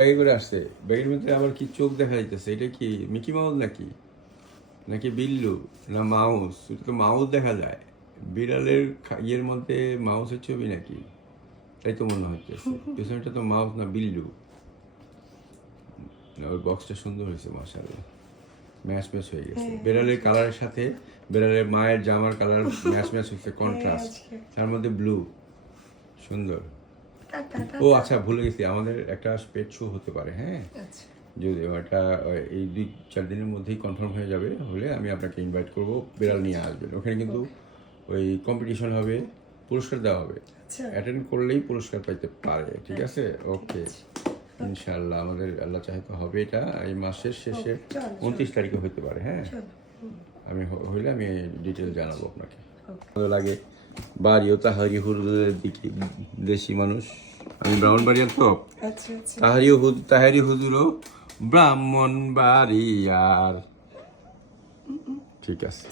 ব্যাগে করে আসছে, ব্যাগের মধ্যে আবার কি চোখ দেখা যাইতেছে, এটা কি মিকি মাউস নাকি, নাকি বিল্লু, না মাউস? এটা তো মাউস দেখা যায়, বিড়ালের ইয়ের মধ্যে মাউসের ছবি নাকি, তাই তো মনে হচ্ছে। পিছনটা তো মাউস না বিল্লু। ওর বক্সটা সুন্দর হয়েছে মাশাআল্লাহ, ম্যাচ ম্যাচ হয়ে গেছে বিড়ালের কালারের সাথে। বিড়ালের মায়ের জামার কালার ম্যাচ ম্যাচ হচ্ছে, কন্ট্রাস্ট, তার মধ্যে ব্লু, সুন্দর। ও আচ্ছা, ভুলে গেছি, আমাদের একটা পেট শো হতে পারে, হ্যাঁ, যদি ওটা এই 2-4 দিনের মধ্যেই কনফার্ম হয়ে যাবে, হলে আমি আপনাকে ইনভাইট করব, বিড়াল নিয়ে আসবেন। ওখানে কিন্তু ওই কম্পিটিশন হবে, পুরস্কার দেওয়া হবে, অ্যাটেন্ড করলেই পুরস্কার পাইতে পারে, ঠিক আছে? ওকে, ইনশাআল্লাহ আমাদের আল্লাহ চাহে তো হবে, এটা এই মাসের শেষে 29 তারিখে হতে পারে, হ্যাঁ। আমি হইলে আমি ডিটেল জানাবো আপনাকে। ভালো লাগে, বাড়িও তাহারি হুজুরের দিকে, দেশি মানুষ, আমি ব্রাহ্মণবাড়িয়ার তো। তাহারি হুজুরও ব্রাহ্মণবাড়িয়ার। ঠিক আছে।